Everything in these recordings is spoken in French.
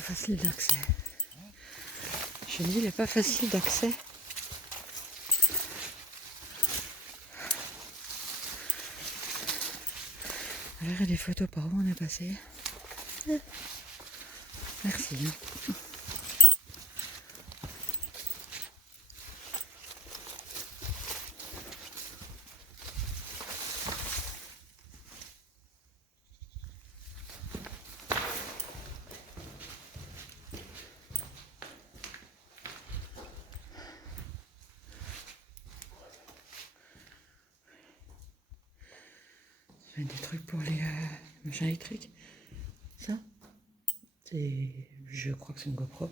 pas facile d'accès. Je dis, il n'est pas facile d'accès. On verrait des photos par où on est passé. Merci. Des trucs pour les machins électriques. Ça, c'est. Je crois que c'est une GoPro.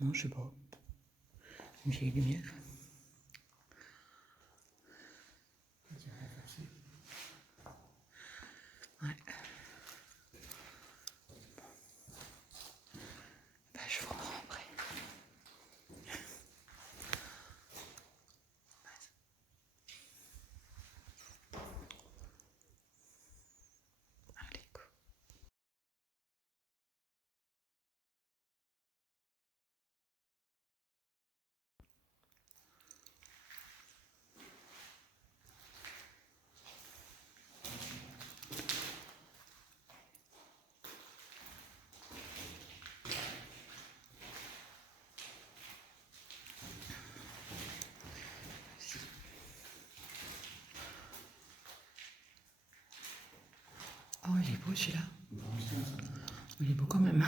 Non, je sais pas. Une vieille lumière. Ouais. Bah, je vous rends après. Allez, go. Oh, il est beau celui-là. Il est beau quand même.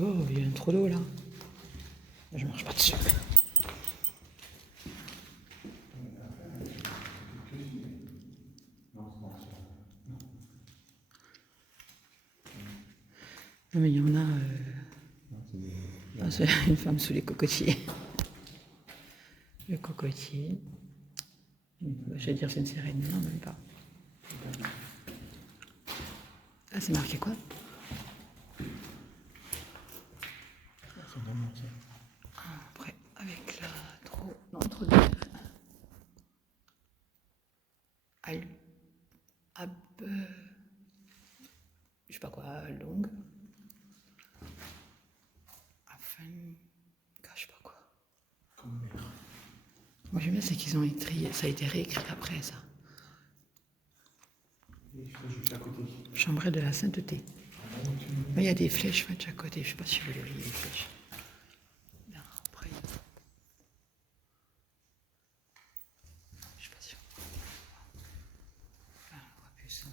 Oh, il y a un trou d'eau là. Je marche pas dessus. Non mais il y en a... Ah, c'est une femme sous les cocotiers. Le cocotier. Je vais dire c'est une sirène, non même pas. Ah, c'est marqué quoi? Après, avec la trop... Non, trop de... je sais pas quoi, longue. Enfin... Je sais pas quoi. Moi j'aime bien, c'est qu'ils ont écrit... Ça a été réécrit après, ça. Chambrée de la sainteté. Mais il y a des flèches faites à côté. Je sais pas si vous les voyez, les flèches. Là, après... Je sais pas si... Là, on voit plus.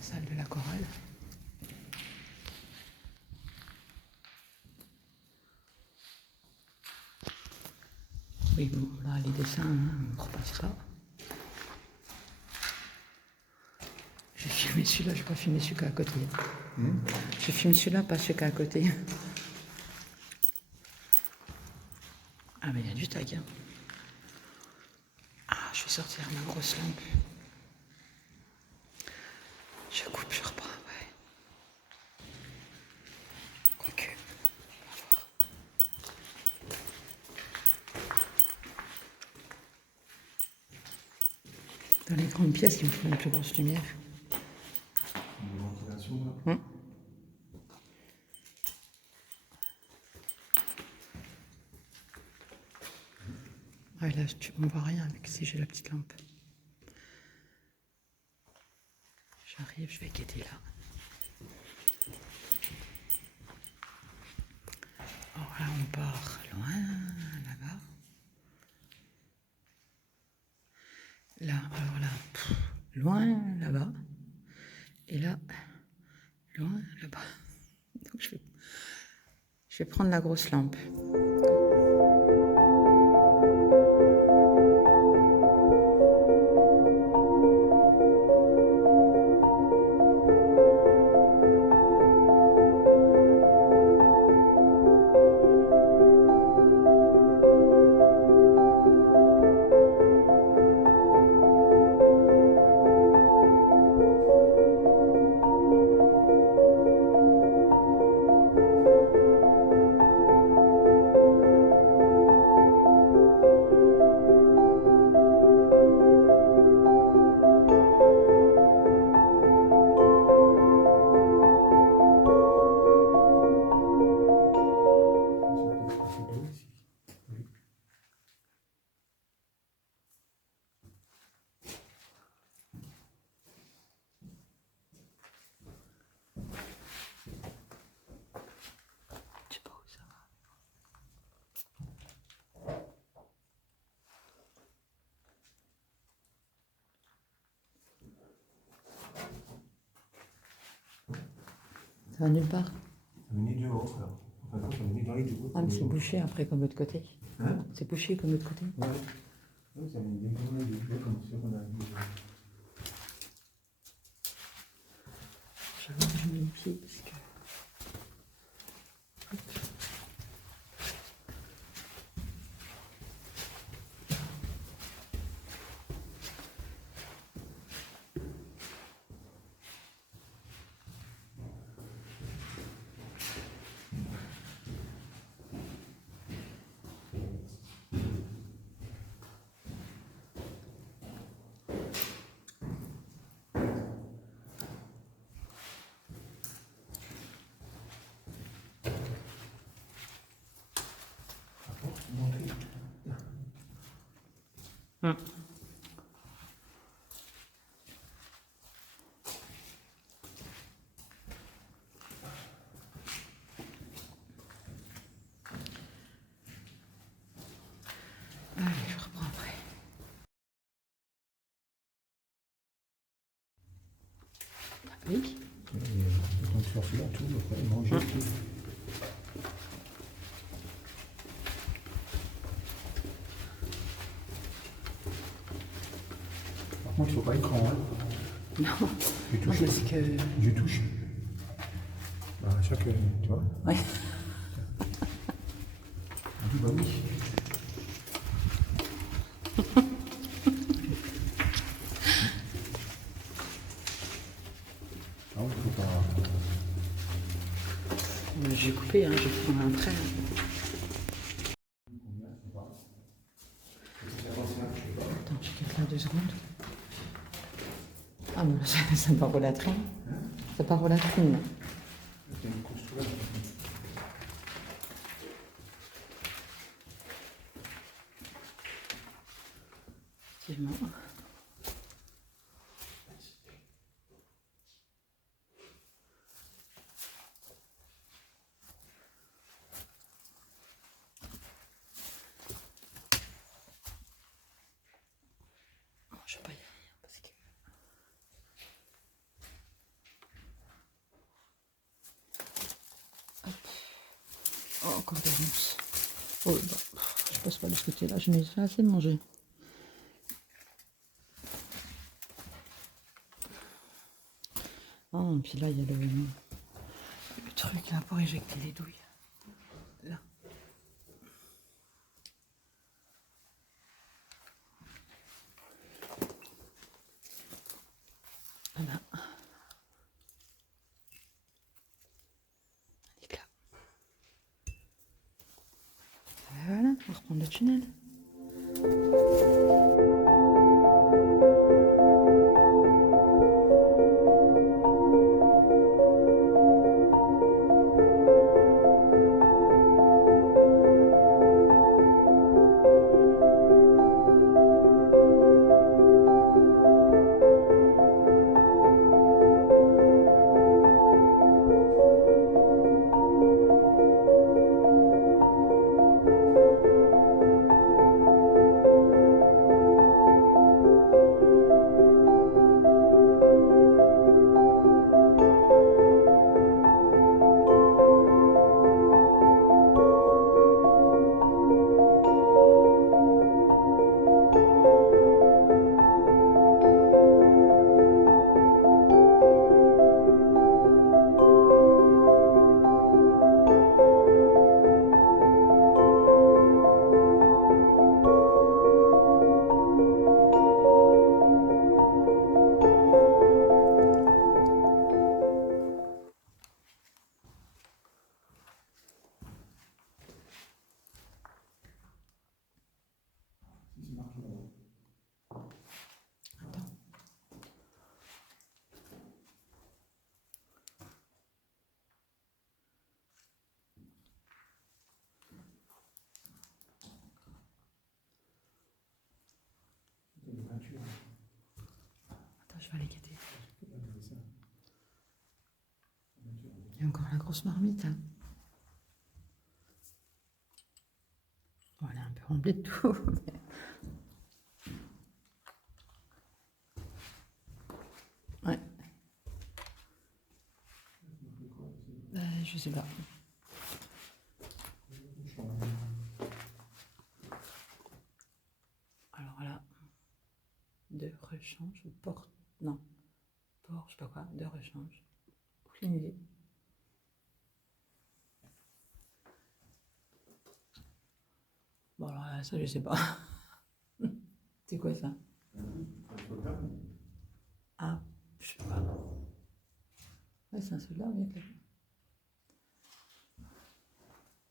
Salle de la chorale. Oui, bon, là, les dessins, hein, on ne repasse pas. J'ai filmé celui-là, je n'ai pas filmé celui qui est à côté. Je filme celui-là, pas celui qui est à côté. Ah, mais il y a du tag. Hein. Ah, je vais sortir ma grosse lampe. Je coupe, je reprends, ouais. Quoique, on va voir. Dans les grandes pièces, il me faut une plus grosse lumière. Ouais, là, on ne voit rien avec si j'ai la petite lampe. J'arrive, je vais guetter là. Alors là, on part loin, là-bas. Là, alors là, loin, là-bas. Et là, loin, là-bas. Donc je vais prendre la grosse lampe. Ça va nulle part. Ça venait de haut, alors. Enfin, non, ça venait dans les deux. Ah, mais c'est bouché après comme l'autre côté. Hein? C'est bouché comme l'autre côté. Ouais. Oui, ça venait dans les deux, comme ça qu'on a vu. Je vais voir où je mets les pieds parce que. Hop. Hum. Allez, je reprends après. Oui. On peut faire celui-là, tout, après, manger tout. Par contre, il ne faut pas écran, hein. Non. Je touche. Parce que. Je touche. Bah, chaque. Tu vois? Ouais. On dit bah oui. Ah oui, faut pas. J'ai coupé, hein, je vais prendre après. Attends, je quitte là 2 secondes. Ah, mais là, ça part au latrine. Ça part au latrine. Effectivement. Je vais pas y aller parce que. Hop. Oh, encore des ronces. Oh, bah, je passe pas de ce côté-là, je n'ai assez mangé. Ah, et puis là, il y a le truc là pour éjecter les douilles. Là. Voilà. Là. Voilà, on va reprendre le tunnel. Attends, je vais aller guetter. Il y a encore la grosse marmite. Hein. Bon, elle est un peu remplie de tout. Ouais. sais pas. Alors là, de rechange ou porte. Non, port, je sais pas quoi, de rechange. Aucune idée. Bon, alors là, ça, je sais pas. C'est quoi ça? Ah, je sais pas. Ouais, c'est un soldat, oui.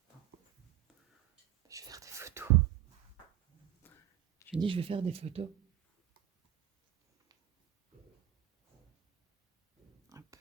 Bon. Je vais faire des photos. Je dis, je vais faire des photos. Hop.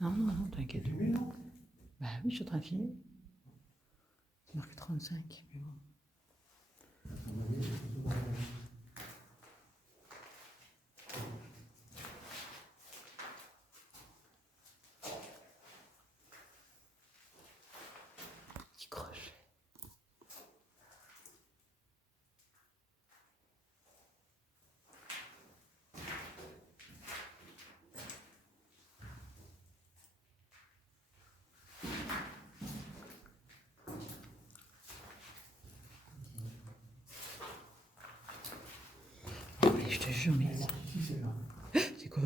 Non, non, non, t'inquiète. Bah oui, je suis en train de filmer. C'est marqué 35, mais bon. Petit crochet. Oui, je te jure, mais Qui c'est là? c'est quoi?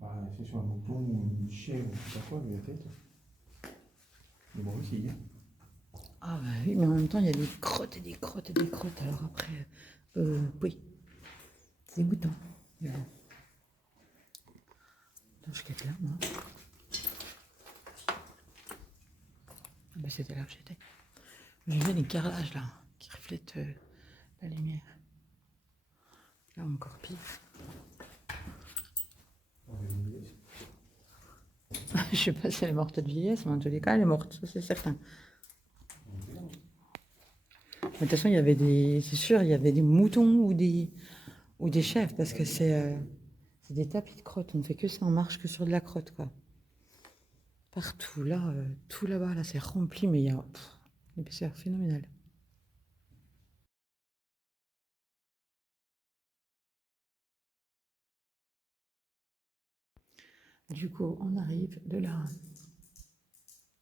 Bah, c'est sur un mouton ou une chèvre, je sais pas quoi, mais la tête. Mais bon, aussi, hein. Ah bah oui, mais en même temps, il y a des crottes et des crottes et des crottes. Alors après, oui, c'est dégoûtant. Mais bon. Attends, je quitte là, moi. Ah bah c'était là que j'étais. J'ai vu des carrelages là, qui reflètent la lumière. Là, encore pire. Je sais pas si elle est morte de vieillesse, mais en tous les cas, elle est morte, ça c'est certain. Mais de toute façon, il y avait des, c'est sûr, il y avait des moutons ou des chèvres, parce que c'est des tapis de crotte. On ne fait que ça, on marche que sur de la crotte, quoi. Partout, là, tout là-bas, là, c'est rempli, mais il y a une épaisseur phénoménale. Du coup, on arrive de là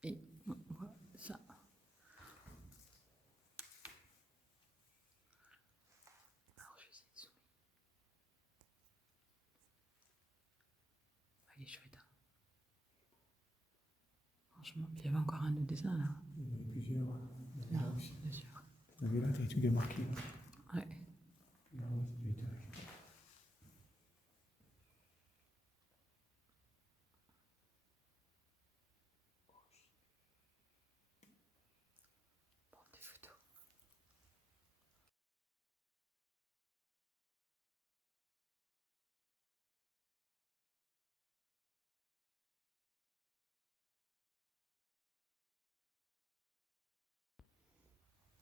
et on voit ça. Alors, je vais essayer de zoomer. Il est chouette, hein. Franchement, il y avait encore un autre dessin là. Il y en a plusieurs. Là, Là aussi. bien sûr. Vous avez là, t'as tout démarqué. Ouais. Là, ouais, ça doit être avec. Prendre des photos.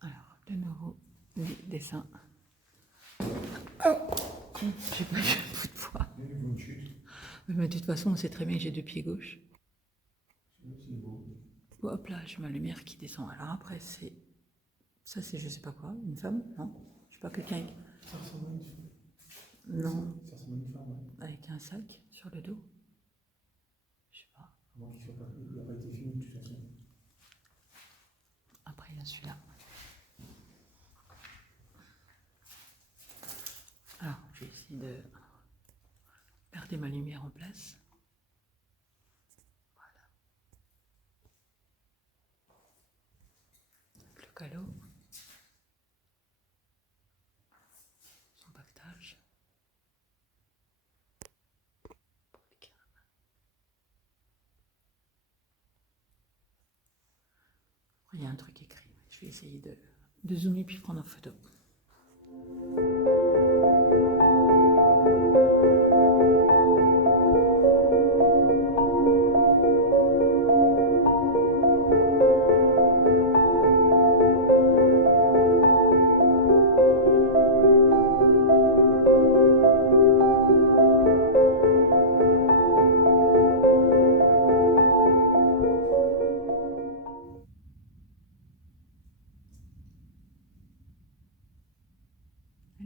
Alors, de nouveau, des dessins. Oh, j'ai pas eu un bout de poids. Il y a une chute. Oui, mais de toute façon, on sait très bien que j'ai deux pieds gauches. Celui-là, c'est beau. Hop là, j'ai ma lumière qui descend. Alors après, c'est. Ça, c'est je sais pas quoi, une femme? Non? Je sais pas, quelqu'un. Ça ressemble à une femme. Non, Ça ressemble à une femme, ouais. avec un sac sur le dos. Je sais pas. À moins qu'il soit pas. Il n'a pas été filmé de toute façon. Après, il y a celui-là. Alors, je vais essayer de garder ma lumière en place. Voilà. Le calot. Son pactage. Pour les cartes. Il y a un truc écrit. Je vais essayer de zoomer puis prendre en photo.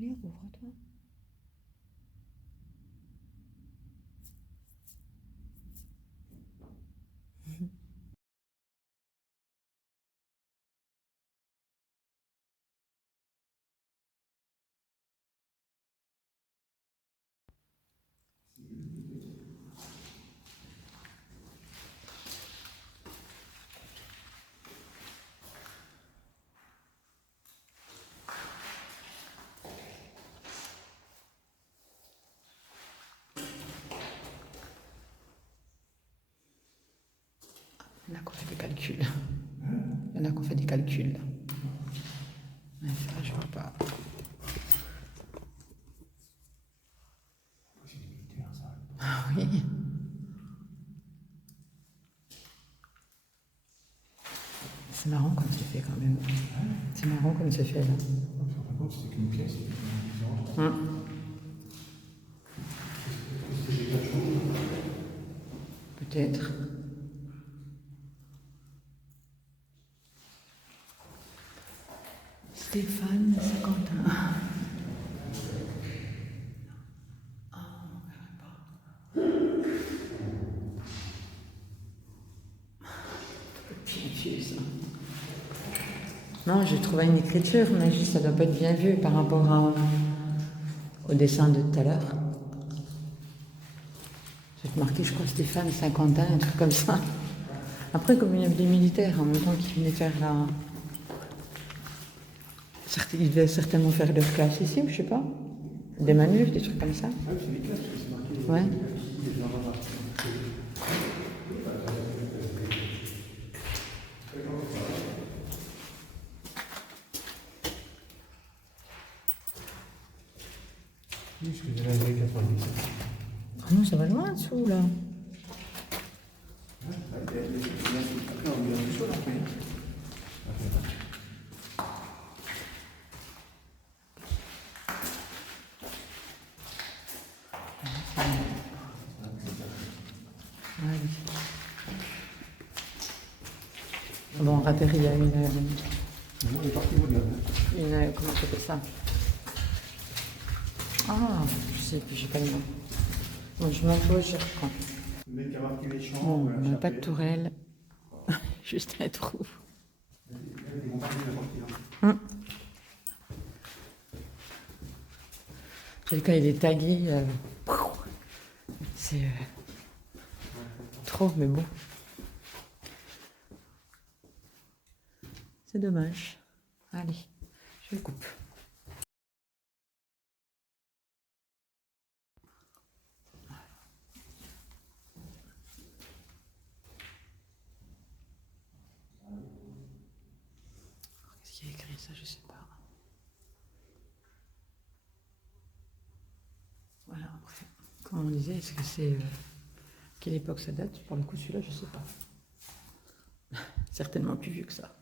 Allez, ouvre-toi. Il y en a qui ont fait des calculs. Il y en a qui ont fait des calculs. Mais ça, je vois pas. C'est militaire, ça. Ah oui. C'est marrant comme c'est fait quand même. C'est marrant comme c'est fait là. En fin de compte, c'était qu'une pièce, c'était une maison. C'était des cachot. Peut-être. Stéphane Sacantin. Non, j'ai trouvé une écriture, mais ça doit pas être bien vu par rapport au dessin de tout à l'heure. J'ai marqué, je crois, Stéphane Sacantin, un truc comme ça. Après, comme il y avait des militaires en même temps qui venaient faire la... Ils devaient certainement faire leur classe ici, ou je sais pas. Des manufs, des trucs comme ça. Ah oui, c'est des classes, parce que c'est marqué. Ouais. Les gens là-bas. Oui, parce que j'ai la 97. Ah non, ça va loin en dessous, là. Après, on est en dessous, là, après. Ah oui. Bon, Rateri, il y a Moi, il est parti moderne. comment ça s'appelle ça? Ah, je sais plus, j'ai pas le nom. Bon, je m'en vais, je reprends. Le mec qui a marqué les champs. Bon, on n'a pas de tourelle. Juste un trou. Ils vont partir la partie là. Quelqu'un, il est tagué. C'est trop, mais bon. C'est dommage. Allez, je le coupe. Qu'est-ce qu'il y a écrit ça, je sais pas. Voilà, après. Comme on disait, est-ce que c'est... quelle époque ça date? Pour le coup, celui-là, je sais pas. Certainement plus vieux que ça.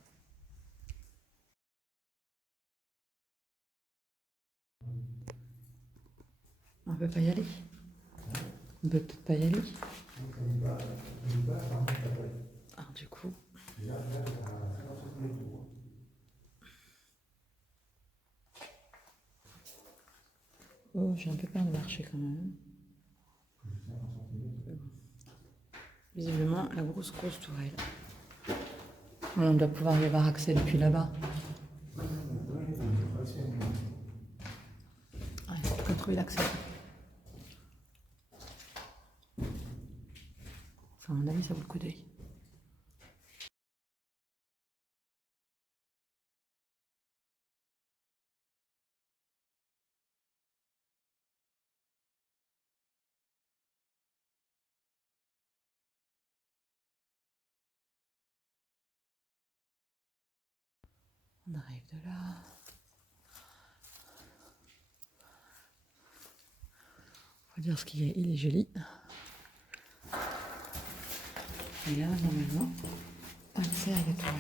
On peut pas y aller? On peut peut-être pas y aller? Ah, du coup... Oh, j'ai un peu peur de marcher quand même. Visiblement, la grosse tourelle. On doit pouvoir y avoir accès depuis là-bas. Ouais, il faut trouver l'accès. Enfin, à mon avis, ça vaut le coup d'œil. On arrive de là. Faut dire ce qu'il est, il est joli. Et là, normalement, accès à la toile.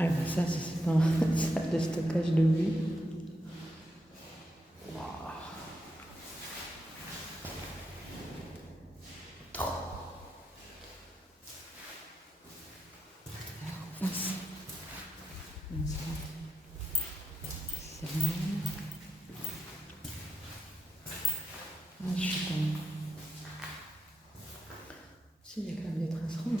Ah ben ça, c'est dans la salle de stockage de buis. C'est bon. Ah, je suis pas... Si, il y a quand même des traces rouges.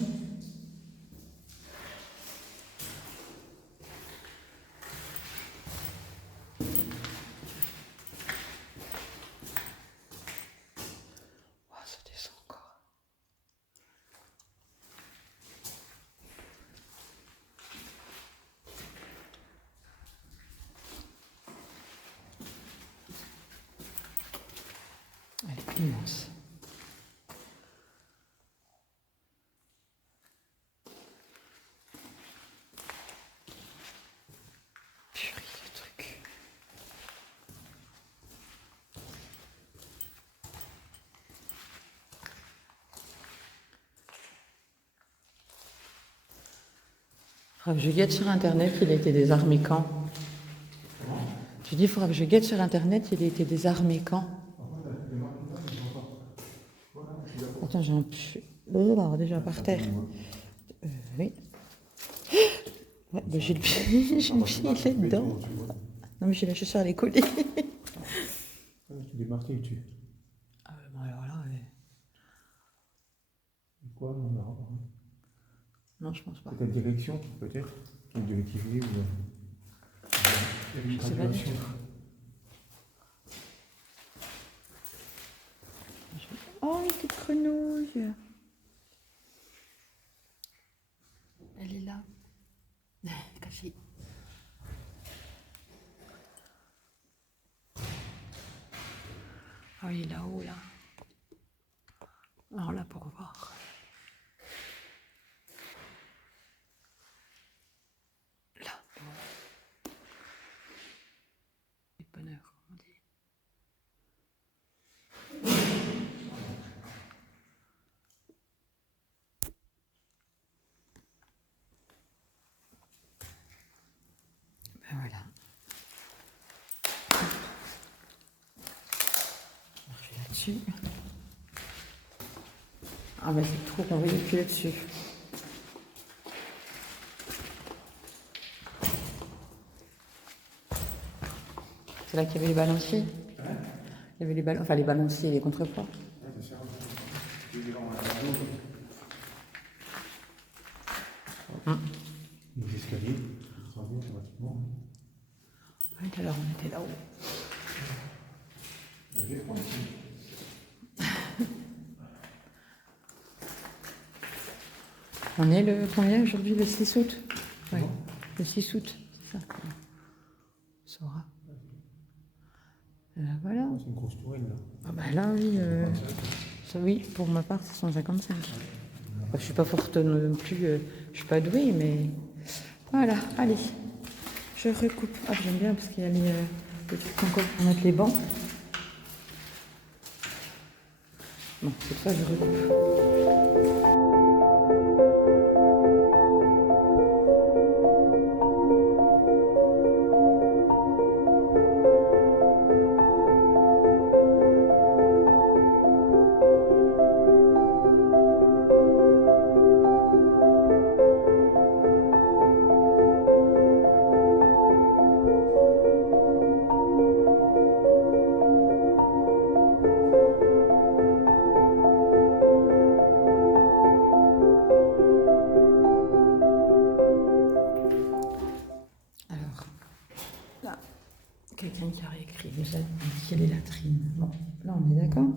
Oh, ça descend encore. Elle est immense. Purée de trucs. Faudra que je guette sur internet, il a été désarmé quand? Tu dis, il faudra que je guette sur internet, il a été désarmé quand? Attends, j'ai un peu... Oh, déjà par terre. Oui. Ouais, bah, j'ai le pied, j'ai le pied, il est dedans. Non, mais j'ai lâché sur les collés. Tu démarqué dessus. Ah, bon, alors là, Quoi, on verra. non, je pense pas. Peut-être direction, peut-être. Ou directivité, ou... Je sais pas du tout. Oh, une petite grenouille. Elle est là. Cachée. Ah, il est là-haut, là. Alors là, pour voir. Là. Les bonheurs, on dit. Ben voilà. Je vais là-dessus. Ah ben c'est trop qu'on va y appuyer là-dessus. C'est là qu'il y avait les balanciers. Il y avait les ballons, enfin les balanciers et les contrepoids. Les escaliers, ça revient automatiquement. Oui, tout à l'heure on était là-haut. Il y avait froid ici. On est le combien aujourd'hui? Le 6 août. Oui, le 6 août, c'est ça. On saura. Là, voilà. C'est une grosse tourelle là. Ah bah là, oui. Ça, oui, pour ma part, c'est 155. Je suis pas forte non plus, je suis pas douée, mais voilà, allez. Je recoupe. Ah, j'aime bien parce qu'il y a les trucs encore pour mettre les bancs. Bon, cette fois, je recoupe. Alors, là, quelqu'un qui a réécrit, vous avez indiqué les latrines. Bon, là, on est d'accord.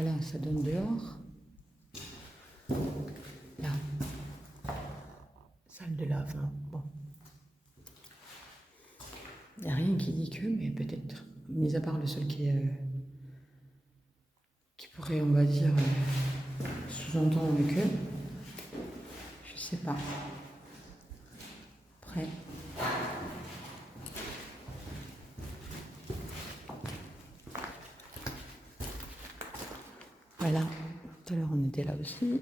Voilà, ça donne dehors. Là. Salle de lave, hein. Bon. Il n'y a rien qui dit que, mais peut-être. Mis à part le seul qui pourrait, on va dire, sous-entendre que. Je sais pas. Après. Voilà. Tout à l'heure, on était là aussi.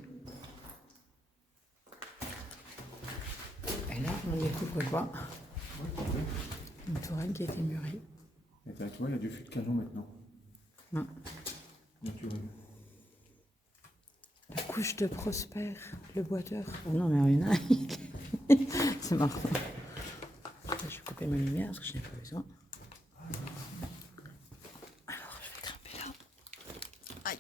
Et là, on découvre quoi? Une tourelle qui a été murée. Et tu vois, il y a du fût de canon maintenant. Non. Naturel. La couche de Prosper, le boiteur. Oh non, mais il y en a. C'est marrant. Je vais couper ma lumière parce que je n'ai pas besoin. Alors, je vais grimper là. Aïe.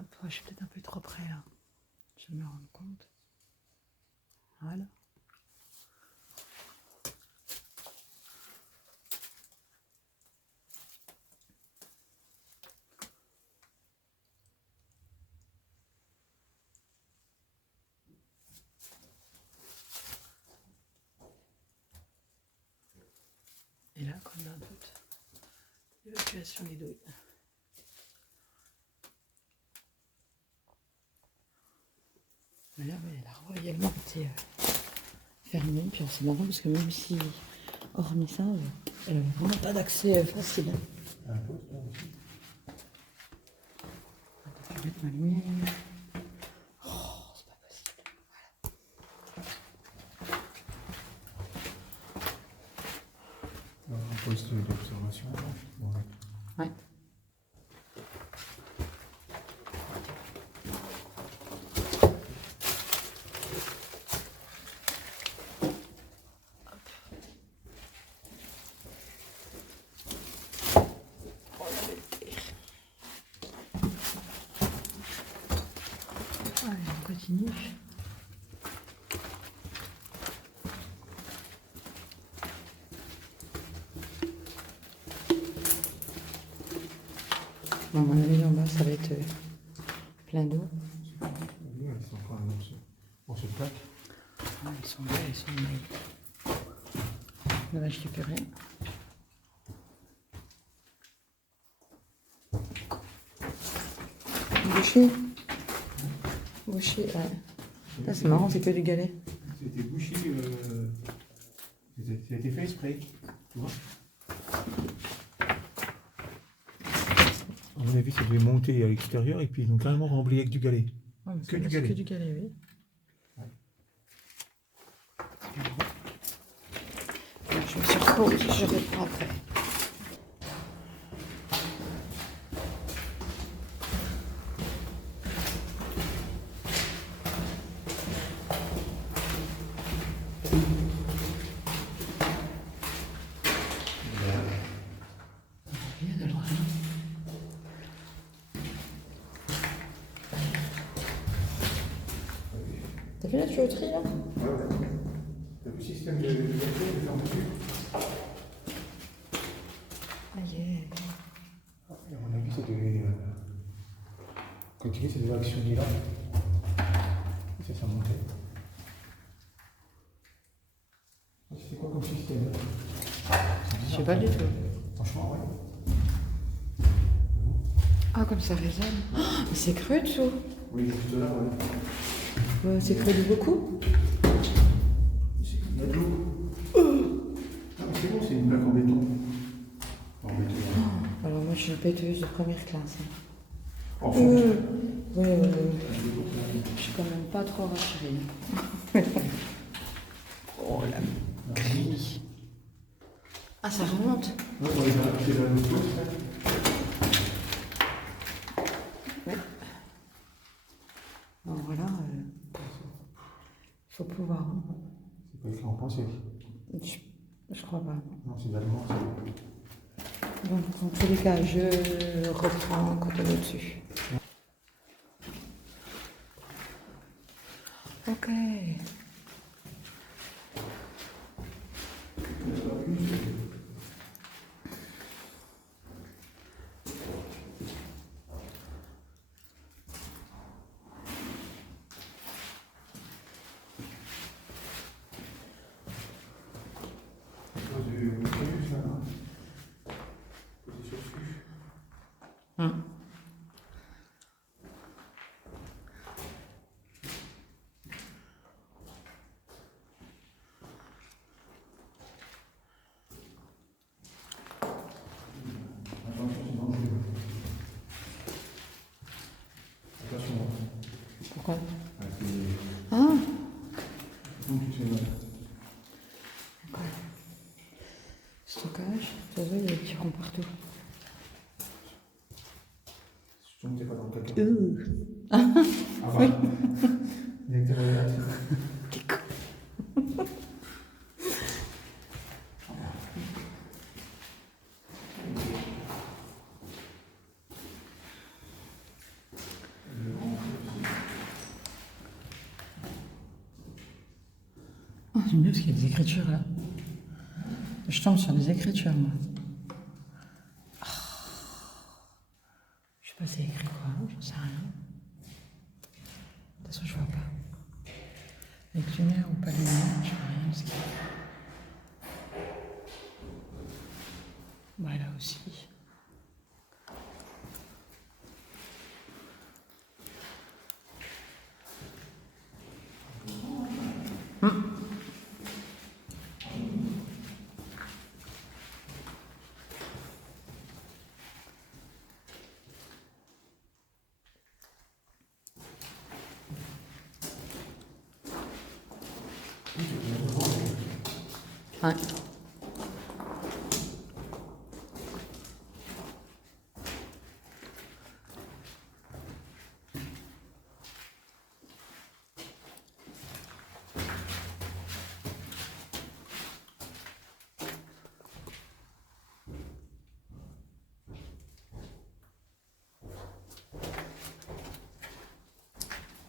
Hop, je suis peut-être un peu trop près là. Je me rends compte. Voilà. Et là, quand on a un doute, évacuation des douilles. Mais là, ouais, elle a royalement été fermée. Puis c'est marrant parce que même si, hormis ça, elle n'avait vraiment pas d'accès facile. Un peu, là aussi. Je vais mettre ma lumière. Oh, c'est pas possible. Alors, un poste d'observation. Voilà. Ouais. Allez, on continue. Bon, à mon avis, en bas, ça va être plein d'eau. Oui, elles sont quand même on se plaque. Ah, ils sont là, ils sont maillés. Dommage qu'il n'y ait plus rien. Boucher. Boucher, ouais. Ah, c'est marrant, c'est que du galet. C'était bouché, ça a été fait exprès, tu vois. À mon avis, ça devait monter à l'extérieur et puis ils ont carrément remblayé avec du galet. Ouais, mais Que c'est du que galet. du galet, oui. Ouais. Je me suis repose, je reprends après. Rien de loin. T'as vu la tuyauterie là? Ouais, ouais. T'as vu le système de fermeture? Ah yeah. À mon avis, ça devait. Quand tu dis, ça devait actionner là. Et ça montait. C'était quoi comme système? Je sais pas du tout. Franchement, ouais. Ah, comme ça résonne. Oh, mais c'est creux dessous. Oui, juste là, ouais. C'est creux de beaucoup. Il y a de l'eau. Ah, mais c'est bon, c'est une plaque en béton. En béton. Alors moi je suis une péteuse de première classe. Enfin. Oui. Je suis quand même pas trop rassurée. Oh la grille. Ah, ça remonte. Ouais, on les a achetés dans l'autre chose, Ouais. Bon voilà. Faut pouvoir. Hein. c'est pas écrit en français. Je crois pas. Non, c'est l'allemand, ça. Donc en tous les cas, je reprends quand on est dessus. Ok. Pourquoi? Avec les... Ah, Donc tu te fais mal. d'accord. Stockage, tu vois, il y a des petits ronds partout. Si tu ne t'es pas dans le caca. Ah, Ah bah. Directement là. oh, j'aime bien parce qu'il y a des écritures là. Je tombe sur des écritures, moi. Ah. Je sais pas c'est écrit quoi, j'en sais rien. De toute façon, je vois pas. Avec lumière ou pas lumière, je vois rien de ce qu'il y a. Voilà aussi. Ouais.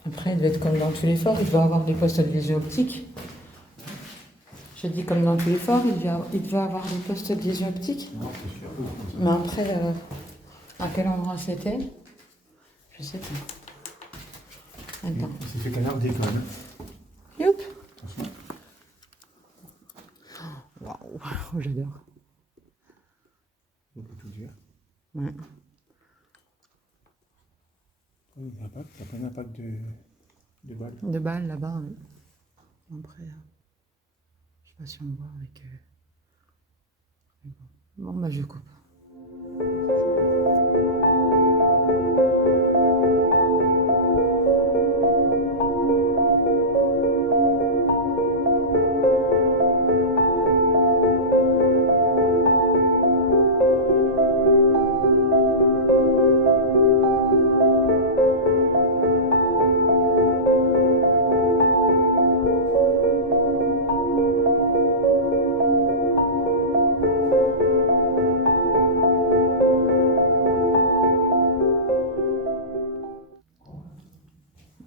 Après, il devait être comme dans tous les forts, il devait avoir des postes de vision optique. J'ai dit comme dans tous les forts, il devait avoir des postes de vision optique. Non, c'est sûr. Mais après, à quel endroit c'était? Je sais pas. Attends. Il s'est fait canard d'école. Youp. Attention. Waouh, oh, j'adore. On peut tout dire. Ouais. L'impact, ça n'a pas d'impact de balle. De balles là-bas, oui. Après, je sais pas si on voit avec. Bon, bah je coupe.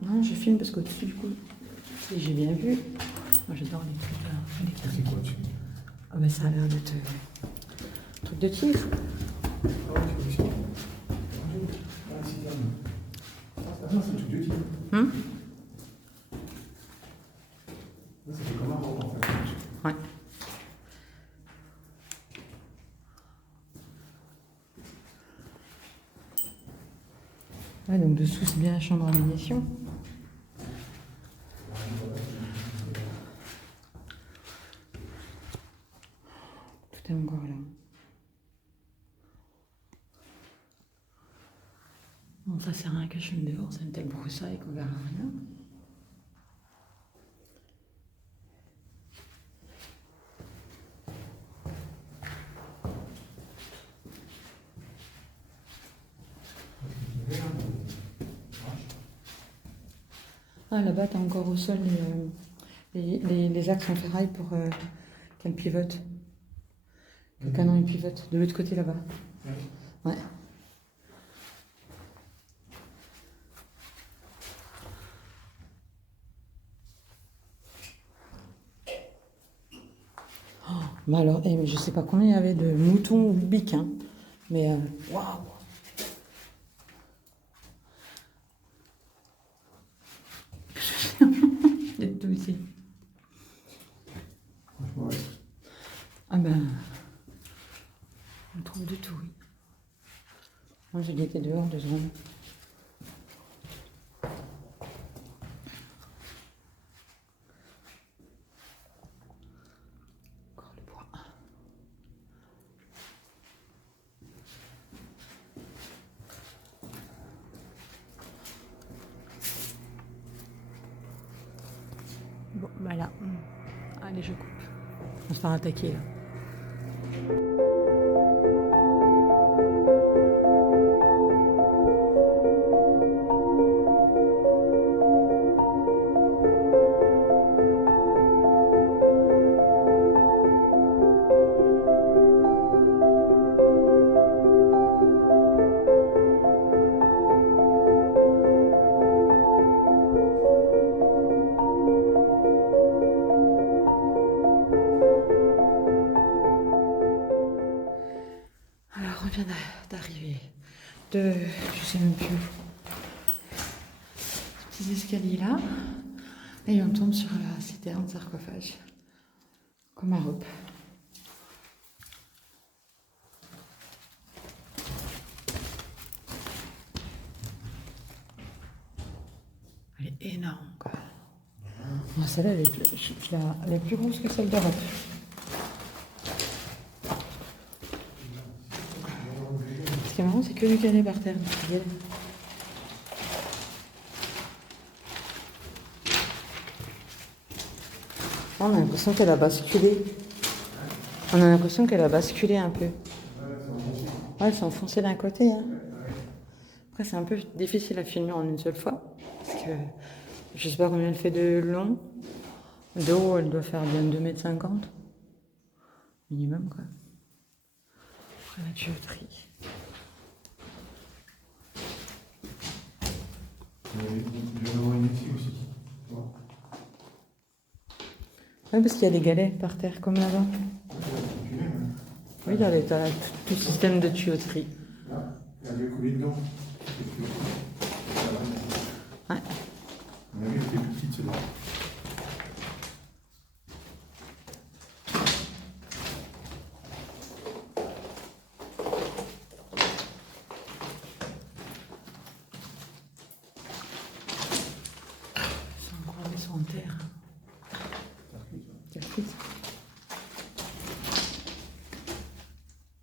Non, je filme parce qu'au-dessus, du coup, si j'ai bien vu. Moi, j'adore les trucs là. C'est quoi tu... Ah, bah ça a l'air d'être. Truc de tir. Ah ouais, tu peux aussi. Ah, si, là. Ah, non, c'est le truc de tir. Hum. Là, ça fait comme un robe en fait. Ouais. Ouais, donc dessous, c'est bien la chambre à munitions. Tout est encore là. Bon, ça sert à rien que je fume dehors, c'est une telle broussaille qu'on verra rien. Ah, là-bas, t'as encore au sol les axes en ferraille pour qu'elle pivote. Que le canon il pivote. De l'autre côté là-bas. Ouais. Oh, bah alors, mais je sais pas combien il y avait de moutons ou de biques, hein. Mais waouh! Il y a de tout ici. Franchement, ouais. Ah ben, on trouve de tout, oui. Moi, j'ai guetté dehors 2 secondes. Encore le bois. Voilà. Allez, je coupe. On se fera attaquer là. Alors, on vient d'arriver de, je sais même plus où, ces petits escaliers là, et on tombe sur la citerne sarcophage, comme à Hope. Elle est énorme, quoi. Bon, celle-là, elle est plus grosse que celle d'Europe. Ce qui est marrant, c'est que du calé par terre. On a l'impression qu'elle a basculé. On a l'impression qu'elle a basculé un peu. Ouais, elle s'est enfoncée d'un côté. Hein. Après, c'est un peu difficile à filmer en une seule fois. Parce que je sais pas combien elle fait de long. De haut, elle doit faire bien 2,50 m. Minimum, quoi. Après, la tuyauterie. Je vais en avoir une ici aussi. Oui, parce qu'il y a des galets par terre, comme là-bas. Oui, t'as tout système de tuyauterie. Là, elle est coulée dedans. Ouais. On a vu, elle était plus petite, celle-là. C'est encore une maison en terre. T'as pris ça?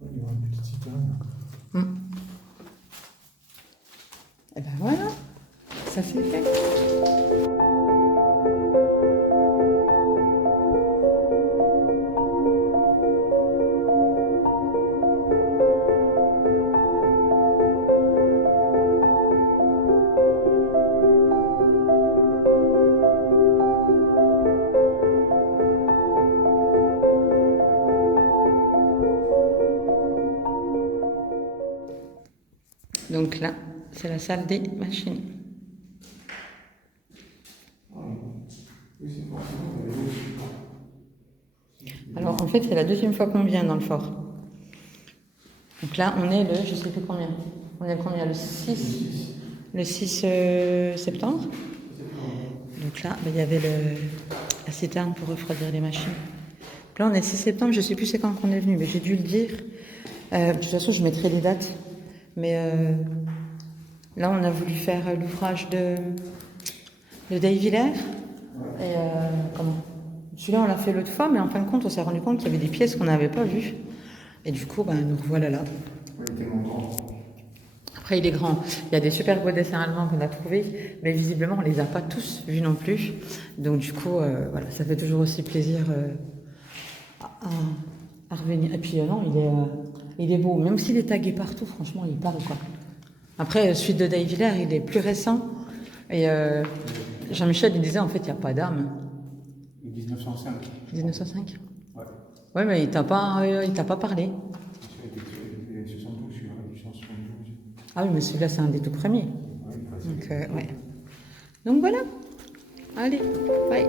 Oui, il y aura une petite citerne. Et ben voilà, ça c'est fait. Donc là, c'est la salle des machines. Alors en fait, c'est la deuxième fois qu'on vient dans le fort. Donc là, on est le, je sais plus combien. On est le combien? Le 6 septembre. Donc là, il y avait la citerne pour refroidir les machines. Donc là, on est le 6 septembre, je sais plus c'est quand qu'on est venu, mais j'ai dû le dire. De toute façon, je mettrai les dates. Mais là, on a voulu faire l'ouvrage de Dave Villers. Et comment? Celui-là, on l'a fait l'autre fois, mais en fin de compte, on s'est rendu compte qu'il y avait des pièces qu'on n'avait pas vues. Et du coup, nous revoilà là. Oui, il est tellement grand. Après, il est grand. Il y a des super beaux dessins allemands qu'on a trouvés, mais visiblement, on les a pas tous vus non plus. Donc, du coup, voilà, ça fait toujours aussi plaisir à revenir. Et puis, non, il est beau. Même s'il est tagué partout, franchement, il parle, quoi. Après, celui de Dave Villers, il est plus récent. Et Jean-Michel, il disait, en fait, il n'y a pas d'âme. 1905. 1905 ? Ouais. Ouais, mais il t'a pas parlé. Il était 72, celui-là, 1872. Ah oui, mais celui-là, c'est un des tout premiers. Ouais, Donc, ouais. Donc, voilà. Allez, bye.